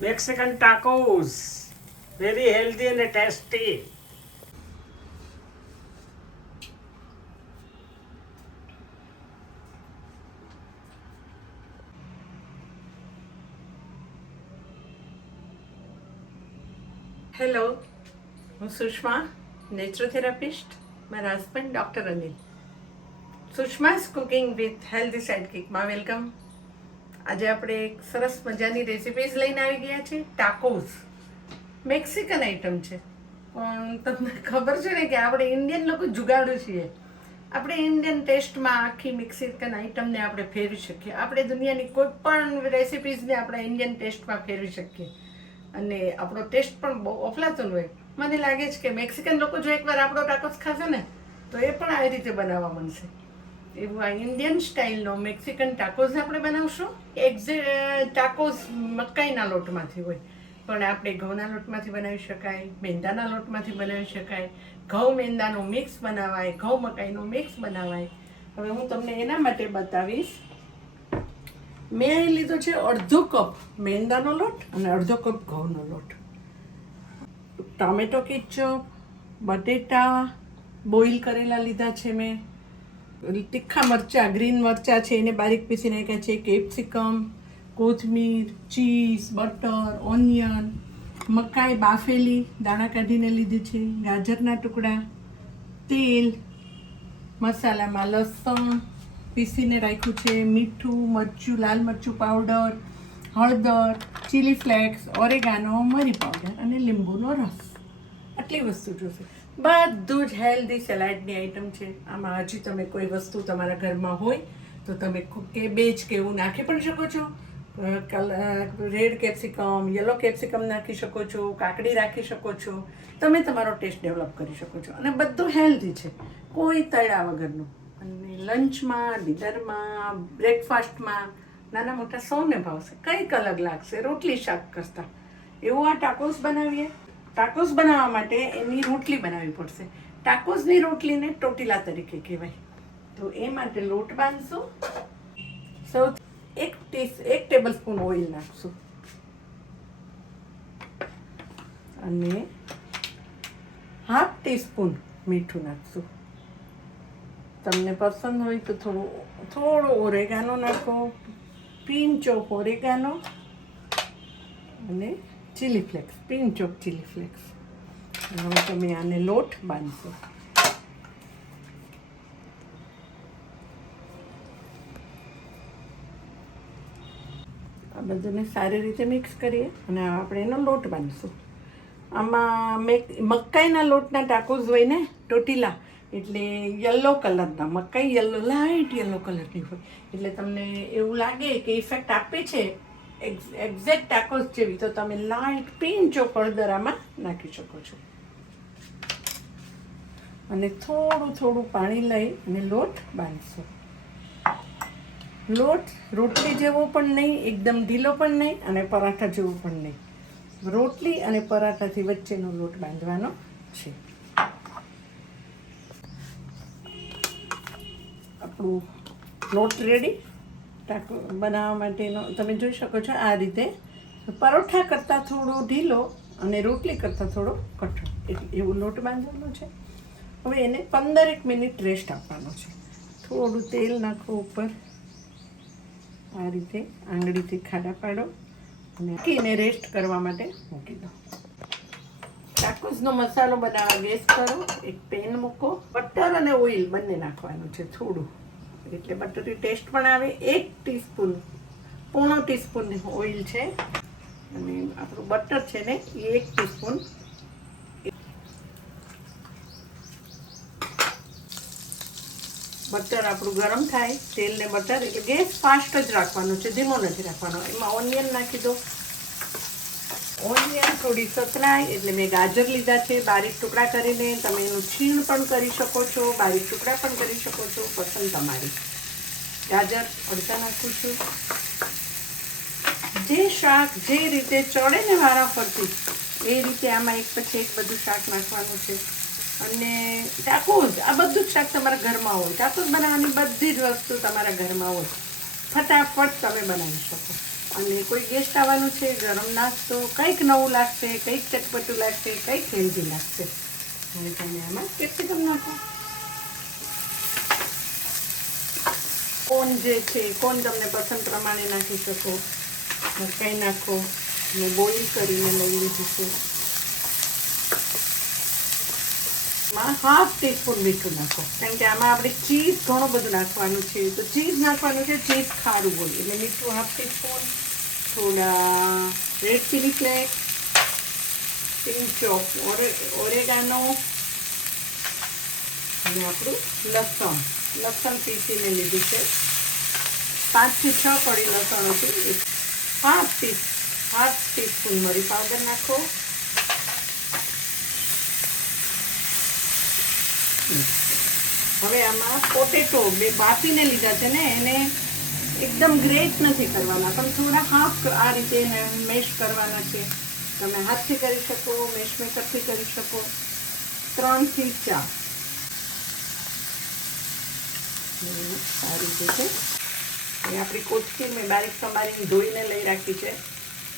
Mexican tacos. Very healthy and tasty. Hello, હું Sushma, naturotherapist. મારા husband doctor Anil. Sushma's cooking with healthy સાઇડકિકમાં welcome. આજે આપણે એક સરસ મજાની રેસિપીઝ લઈને આવી ગયા છે. ટાકોઝ મેક્સિકન આઈટમ છે, પણ તમને ખબર છે ને કે આપણે ઇન્ડિયન લોકો જુગાડુ છીએ. આપણે ઇન્ડિયન ટેસ્ટમાં આખી મેક્સિકન આઈટમને આપણે ફેરવી શકીએ. આપણે દુનિયાની કોઈ પણ રેસિપીઝને આપણા ઇન્ડિયન ટેસ્ટમાં ફેરવી શકીએ અને આપણો ટેસ્ટ પણ બહુ અફલાતુન હોય. મને લાગે છે કે મેક્સિકન લોકો જો એકવાર આપણો ટાકોસ ખાશે ને તો એ પણ આવી રીતે બનાવવા માંડશે. એવું આ ઇન્ડિયન સ્ટાઇલનો મેક્સિકન ટાકોસ આપણે બનાવશું. ટાકોસ મકાઈના લોટમાંથી હોય, પણ આપણે ઘઉંના લોટમાંથી બનાવી શકાય, મેંદાના લોટમાંથી બનાવી શકાય, ઘઉં મેંદાનું મિક્સ બનાવાય, ઘઉં મકાઈનું મિક્સ બનાવાય. હવે હું તમને એના માટે બતાવીશ. મેં અહીં લીધો છે અડધો કપ મેંદાનો લોટ અને અડધો કપ ઘઉંનો લોટ. ટોમેટો કેચપ, બટેટા બોઇલ કરેલા લીધા છે મેં. તીખા મરચાં, ગ્રીન મરચાં છે એને બારીક પીસી નાખ્યા છે. કેપ્સિકમ, કોથમીર, ચીઝ, બટર, ઓનિયન, મકાઈ બાફેલી દાણા કાઢીને લીધી છે, ગાજરના ટુકડા, તેલ, મસાલામાં લસણ પીસીને રાખ્યું છે, મીઠું, મરચું, લાલ મરચું પાવડર, હળદર, ચીલી ફ્લેક્સ, ઓરેગાનો, મરી પાવડર અને લીંબુનો રસ. આટલી વસ્તુ જોશે. બધું જ હેલ્ધી સલાડની આઈટમ છે. આમાં હજી તમે કોઈ વસ્તુ તમારા ઘરમાં હોય તો તમે કેબેજ કે એવું નાખી પણ શકો છો. રેડ કેપ્સિકમ, યલો કેપ્સિકમ નાખી શકો છો, કાકડી રાખી શકો છો. તમે તમારો ટેસ્ટ ડેવલપ કરી શકો છો અને બધું હેલ્ધી છે, કોઈ તળ્યા વગરનું. અને લંચમાં, ડિનરમાં, બ્રેકફાસ્ટમાં નાના મોટા સૌને ભાવશે. કંઈક અલગ લાગશે રોટલી શાક કરતાં. એવું આ ટાકોસ બનાવીએ. ટાકોસ બનાવવા માટે એની રોટલી બનાવવી પડશે. ટાકોસની રોટલીને ટોટીલા તરીકે કહેવાય. તો એ માટે લોટ બાંધશું. એક ટેબલ સ્પૂન ઓઇલ નાખશું અને હાફ ટીસ્પૂન મીઠું નાખશું. તમને પસંદ હોય તો થોડો ઓરેગાનો નાખો, પિંચ ઓફ ઓરેગાનો અને chilli flakes, pinch of chilli flakes. હવે તમે આને લોટ બાંધશો. આ બધાને સારી રીતે મિક્સ કરીએ અને આપણે એનો લોટ બાંધીશું. આમાં મકાઈના લોટના ટાકોસ હોય ને ટોટીલા, એટલે યલો કલરના, મકાઈ યલો, લાઇટ યલો કલરની હોય, એટલે તમને એવું લાગે કે ઇફેક્ટ આપે છે એક્ઝેક્ટ ટાકોસ જેવી, તો તમે લાઇટ પિંચ ઓફ હળદર આમાં નાખી શકો છો. અને થોડું થોડું પાણી લઈ અને લોટ બાંધશો. લોટ રોટલી જેવો પણ નહીં, એકદમ ઢીલો પણ નહીં અને પરાઠા જેવો પણ નહીં. રોટલી અને પરાઠાથી વચ્ચેનો લોટ બાંધવાનો છે. આપણું લોટ રેડી ટાકો બનાવવા માટેનો તમે જોઈ શકો છો આ રીતે. પરોઠા કરતાં થોડો ઢીલો અને રોટલી કરતાં થોડો કઠણ, એટલે એવો લોટ બાંધવાનો છે. હવે એને 15 મિનિટ રેસ્ટ આપવાનો છે. થોડું તેલ નાખો ઉપર, આ રીતે આંગળીથી ખાડા પાડો અને એને રેસ્ટ કરવા માટે મૂકી દો. ટાકોસનો મસાલો બનાવવા ગેસ કરો, એક પેન મૂકો. બટર અને ઓઇલ બંને નાખવાનું છે થોડું, એટલે બટરી ટેસ્ટ પણ આવે. 1 ટીસ્પૂન, પોણો ટીસ્પૂન ઓઇલ છે અને આપણું બટર છે ને એ 1 ટીસ્પૂન. બટર આપણું ગરમ થાય, તેલ ને બટર, એટલે ગેસ ફાસ્ટ જ રાખવાનો છે, ધીમો નથી રાખવાનો. એમાં ઓનિયન નાખી દો. ઓનિયન થોડી સતરાય એટલે મેં ગાજર લીધા છે બારીક ટુકડા કરીને. તમે એનું છીણ પણ કરી શકો છો, બારીક ટુકડા પણ કરી શકો છો, પસંદ તમારી. ગાજર અડધા નાખું છું. જે શાક જે રીતે ચડે ને વારા ફરતી એ રીતે આમાં એક પછી એક બધું શાક નાખવાનું છે. અને ટાકોસ, આ બધું જ શાક તમારા ઘરમાં હોય. ટાકોસ બનાવવાની બધી જ વસ્તુ તમારા ઘરમાં હોય, ફટાફટ તમે બનાવી શકો. અને કોઈ ગેસ્ટ આવવાનું છે, ગરમ નાસ્તો, કંઈક નવું લાગશે, કંઈક ચટપટું લાગશે, કંઈક હેલ્ધી લાગશે. હવે તમે આમાં કેપ્સિકમ નાખો. કોન જે છે, કોન તમને પસંદ પ્રમાણે નાખી શકો. મકાઈ નાખો. મેં બોઇલ કરીને લઈ લીધું છે. હાફ ટીસ્પૂન મીઠું નાખો, કારણ કે આમાં આપણે ચીઝ ઘણું બધું નાખવાનું છે, તો ચીઝ નાખવાનું છે. ચીઝ ખારું હોય એટલે મીઠું હાફ ટીસ્પૂન. થોડા red chilli flakes, pinch of oregano અને આપણું લસણ પીસીને લીધું છે. 5 થી 6 કળી લસણ હતું. હાફ ટીસ્પૂન મરી પાવડર નાખો. હવે આમાં પોટેટો બે બાફીને લીધા છે ને, એને એકદમ ગ્રેટ નથી કરવાના, પણ થોડા હાફ આ રીતે મેશ કરવાના છે. તમે હાથથી કરી શકો, મેશ મેકરથી કરી શકો. 3 થી 4 સારી રીતે છે. એ આપણી કોથમીર મેં બારીક સમારીને ધોઈને લઈ રાખી છે.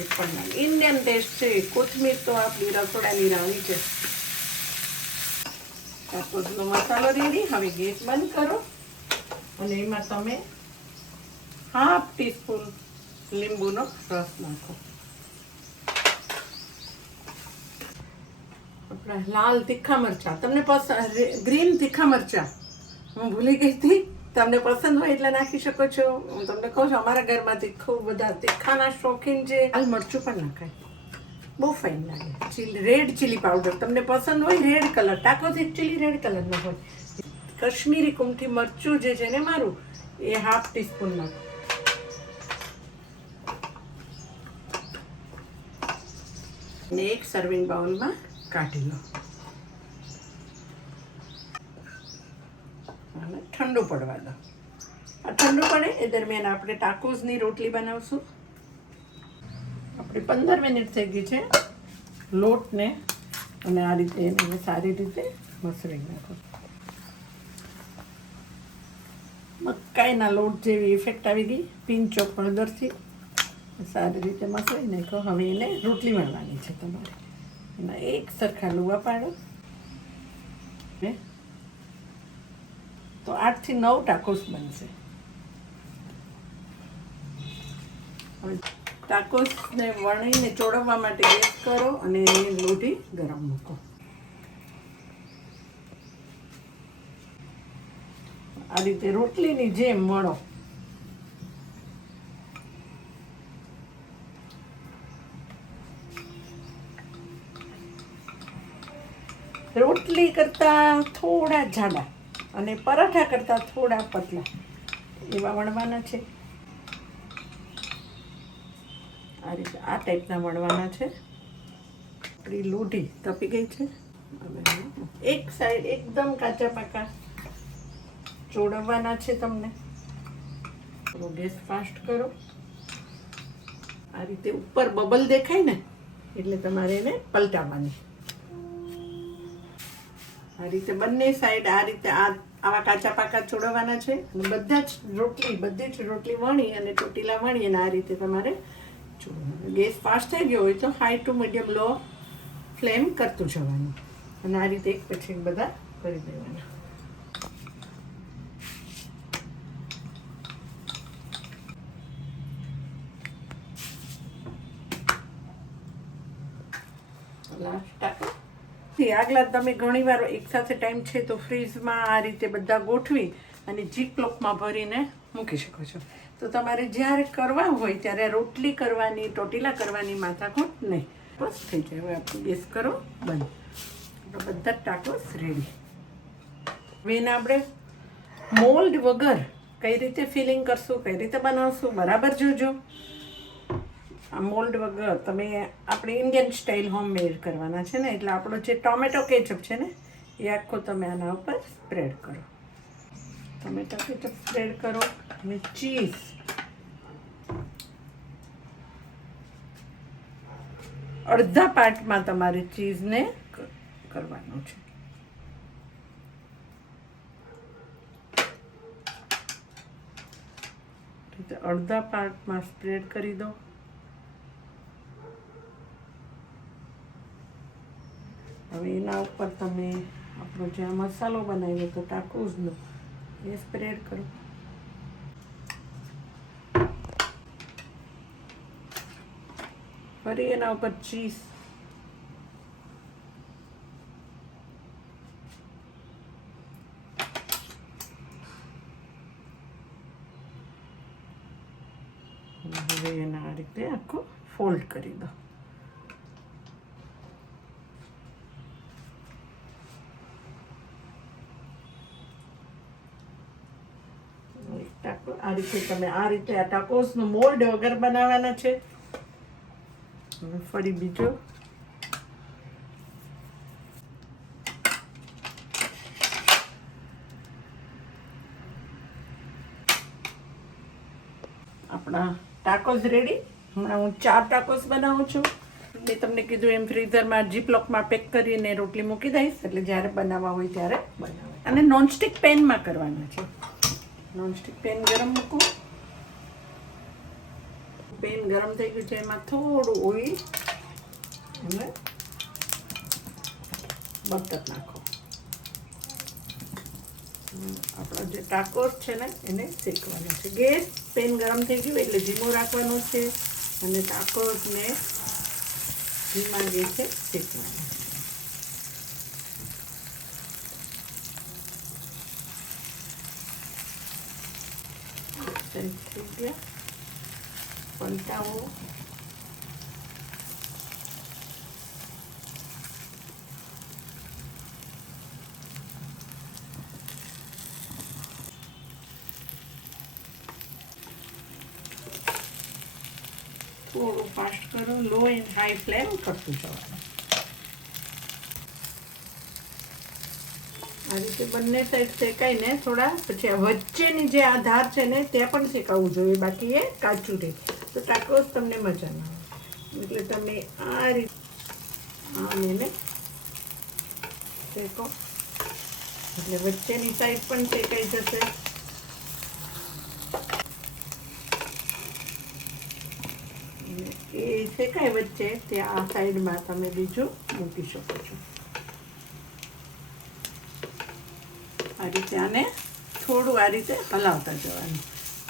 એ પણ ઇન્ડિયન ટેસ્ટ છે. કોથમીર તો આપણી રસોડાની રાણી છે. ટાકોસનો મસાલો રેડી. હવે ગેસ બંધ કરો અને એમાં તમે હાફ ટીસ્પૂન લીંબુનો રસ નાખો. આપણા લાલ તીખા મરચાં, તમને પસંદ ગ્રીન તીખા મરચાં હું ભૂલી ગઈ હતી. તમને પસંદ હોય એટલે નાખી શકો છો. હું તમને કહું છું, અમારા ઘરમાં તીખું બધા તીખાના શોખીન છે. લાલ મરચું પણ નખાય, બહુ ફાઇન લાગે. રેડ ચીલી પાવડર તમને પસંદ હોય, red colour. Tacos actually red કલરનો હોય. કશ્મીરી કુમઠી મરચું જે છે ને મારું, એ હાફ ટીસ્પૂન નાખો. અને એક સર્વિંગ બાઉલમાં કાઢી લો અને ઠંડુ પડવા દો. આ ઠંડુ પડે એ દરમિયાન આપણે ટાકોસની રોટલી બનાવશું. આપણે 15 મિનિટ થઈ ગઈ છે લોટને, અને આ રીતે એને સારી રીતે મસળી નાખો. મકાઈના લોટ જેવી ઇફેક્ટ આવી ગઈ. પિંચ ઓફ હળદરથી સારી રીતે મસળી નાખો. હવે એને રોટલી વણવાની છે તમારે. એના એક સરખા લુવા પાડો. તો 8 થી 9 ટાકોસ બનશે. હવે ટાકોસને વણીને ચોળવવા માટે ગેસ કરો અને એની લોટી ગરમ મૂકો. આ રીતે રોટલીની જેમ વણો. રોટલી કરતાં થોડા જાડા અને પરાઠા કરતાં થોડા પતલા એવા વણવાના છે. આ રીતે આ ટાઈપના વણવાના છે. આપણી લોટી તપી ગઈ છે. એક સાઈડ એકદમ કાચા પાકા ચોળવવાના છે તમને. ગેસ ફાસ્ટ કરો. આ રીતે ઉપર બબલ દેખાય ને એટલે તમારે એને પલટાવવાની. આ રીતે બંને સાઈડ આ રીતે આવા કાચા પાકા ચોળવવાના છે. અને બધી જ રોટલી વણી અને ચોટીલા વણી અને આ રીતે તમારે ચોળવવાનું. ગેસ ફાસ્ટ થઈ ગયો હોય તો high to medium law flame કરતું જવાનું અને આ રીતે એક પછી બધા કરી દેવાના. આગલા તમે ઘણીવાર એકસાથે ટાઈમ છે તો ફ્રીઝમાં આ રીતે બધા ગોઠવી અને જીપલોકમાં ભરીને મૂકી શકો છો. તો તમારે જ્યારે કરવા હોય ત્યારે રોટલી કરવાની, ટોટીલા કરવાની માથાકૂટ નહીં. બસ થઈ જાય. હવે આપણે ગેસ કરો બંધ. બધા ટાકોસ રેડી. હવે એને આપણે મોલ્ડ વગર કઈ રીતે ફિલિંગ કરશું, કઈ રીતે બનાવશું બરાબર જોજો. આ મોલ્ડ વગર તમે આપણે ઇન્ડિયન સ્ટાઇલ હોમમેડ કરવાના છે ને, એટલે આપણો જે ટોમેટો કેચઅપ છે ને એ આખો તમે આના ઉપર સ્પ્રેડ કરો. ટોમેટો કેચઅપ સ્પ્રેડ કરો અને ચીઝ. અડધા પાર્ટમાં તમારે ચીઝને કરવાનું છે. રીતે અડધા પાર્ટમાં સ્પ્રેડ કરી દો. હવે એના ઉપર તમે આપણો જે મસાલો બનાવ્યો હતો ટાકોસનો એ સ્પ્રેડ કરો. ફરી એના ઉપર ચીઝ. હવે એના આ રીતે આખો ફોલ્ડ કરી દો. આ રીતે તમે આ રીતે આ ટાકોસનું મોલ્ડ વગર બનાવવાના છે. હવે ફરી બીજો આપણા ટાકોસ રેડી. હમણાં હું 4 ટાકોસ બનાવું છું. મેં તમને કીધું એમ ફ્રીઝરમાં જીપલોકમાં પેક કરીને રોટલી મૂકી દઈશ, એટલે જ્યારે બનાવવા હોય ત્યારે બનાવે. અને નોનસ્ટિક પેનમાં કરવાના છે. નોનસ્ટિક પેન ગરમ મૂકું. પેન ગરમ થઈ ગયું છે, એમાં થોડું ઓઇલ અને બટર નાખો. આપણા જે ટાકોસ છે ને એને શેકવાના છે. ગેસ પેન ગરમ થઈ ગયું એટલે ધીમું રાખવાનું છે અને ટાકોસને ધીમા ગેસે શેકવાના. થઈ ગયા. પલટાવો. થોડું ફાસ્ટ કરો. લો એન્ડ હાઈ ફ્લેમ કરતું જવાનું. આ રીતે બંને સાઈડ શેકાઈને થોડા પછી આ વચ્ચેની જે આ ધાર છે ને ત્યાં પણ શેકાવવું જોઈએ, બાકી એ કાચું રહે તો ટાકોસ તમને મજા ના આવે. એટલે તમે આ રીતે આને શેકો એટલે વચ્ચેની સાઈડ પણ શેકાઈ જશે. એ શેકાય વચ્ચે ત્યાં આ સાઈડમાં તમે બીજું મૂકી શકો છો. આ રીતે આને થોડું આ રીતે હલાવતા જવાનું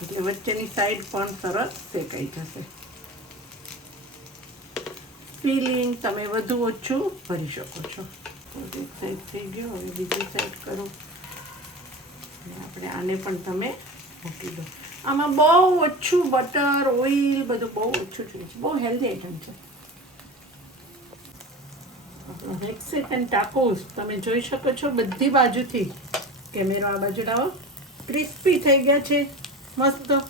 એટલે વચ્ચેની સાઈડ પણ સરસ શેકાઈ જશે. ફિલિંગ તમે વધુ ઓછું ભરી શકો છો. એક સાઈડ થઈ ગયો, હવે બીજી સાઈડ કરો. આપણે આને પણ તમે મૂકી દો. આમાં બહુ ઓછું બટર ઓઇલ બધું બહુ ઓછું જોઈએ છે. બહુ હેલ્ધી આઈટમ છે. આપણો મેક્સિકન ટાકોસ તમે જોઈ શકો છો બધી બાજુથી. કેમેરો આ બાજુ લાવો. ક્રિસ્પી થઈ ગયા છે મસ્ત. આ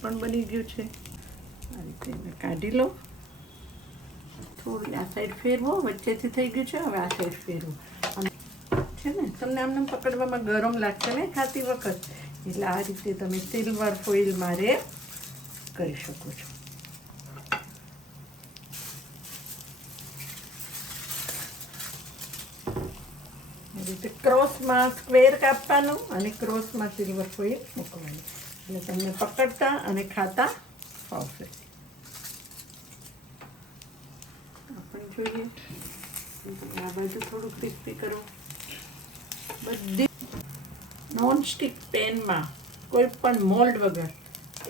પણ બની ગયું છે. આ રીતે કાઢી લો. થોડી આ સાઈડ ફેરવો. વચ્ચેથી થઈ ગયું છે, હવે આ સાઈડ ફેરવો. છે ને તમને આમને પકડવામાં ગરમ લાગશે ને ખાતી વખત, એટલે આ રીતે તમે સિલ્વર ફોઇલમાં રેપ કરી શકો છો. આ રીતે ક્રોસમાં સ્ક્વેર કાપવાનું અને ક્રોસમાં સિલ્વર ફોઇલ મૂકવાની, એટલે તમને પકડતા અને ખાતા ફાવશે. આપણે જોઈએ આ બાજુ થોડું ક્રિસ્પી કરો. બધી નોનસ્ટિક પેનમાં કોઈ પણ મોલ્ડ વગર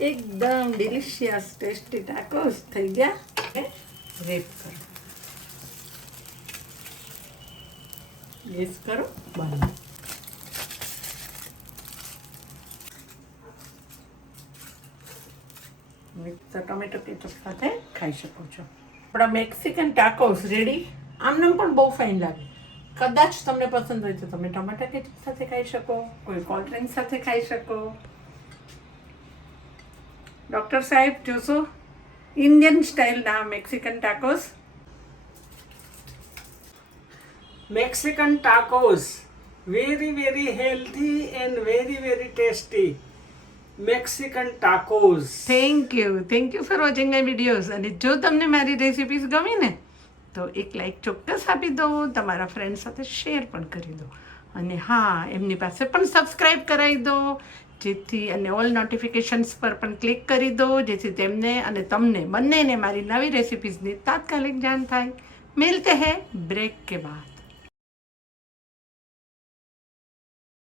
એકદમ ડિલિશિયસ ટેસ્ટી ટાકોસ થઈ ગયા. રેપ કરો. ગેસ કરો બંધ. ટોમેટો કેચઅપ સાથે ખાઈ શકો છો. આપણા મેક્સિકન ટાકોસ રેડી. આમનામ પણ બહુ ફાઇન લાગે. કદાચ તમને પસંદ હોય તો તમે ટમાટા કેચઅપ સાથે ખાઈ શકો, કોઈ કોલ્ડ ડ્રિંક સાથે ખાઈ શકો. ડૉક્ટર સાહેબ જોશો ઇન્ડિયન સ્ટાઇલના Mexican tacos. Mexican tacos, very healthy and very tasty. Mexican tacos. Thank you for watching my videos. અને જો તમને મારી રેસિપીઝ ગમી ને તો એક લાઈક ચોક્કસ આપી દો. તમારા ફ્રેન્ડ સાથે શેર પણ કરી દો. અને હા, એમની પાસે પણ સબસ્ક્રાઈબ કરાવી દો, જેથી અને ઓલ નોટિફિકેશન્સ પર પણ ક્લિક કરી દો, જેથી તેમને અને તમને બંનેને મારી નવી રેસિપીઝની તાત્કાલિક જાણ થાય. મિલતે હૈ બ્રેક કે બાદ.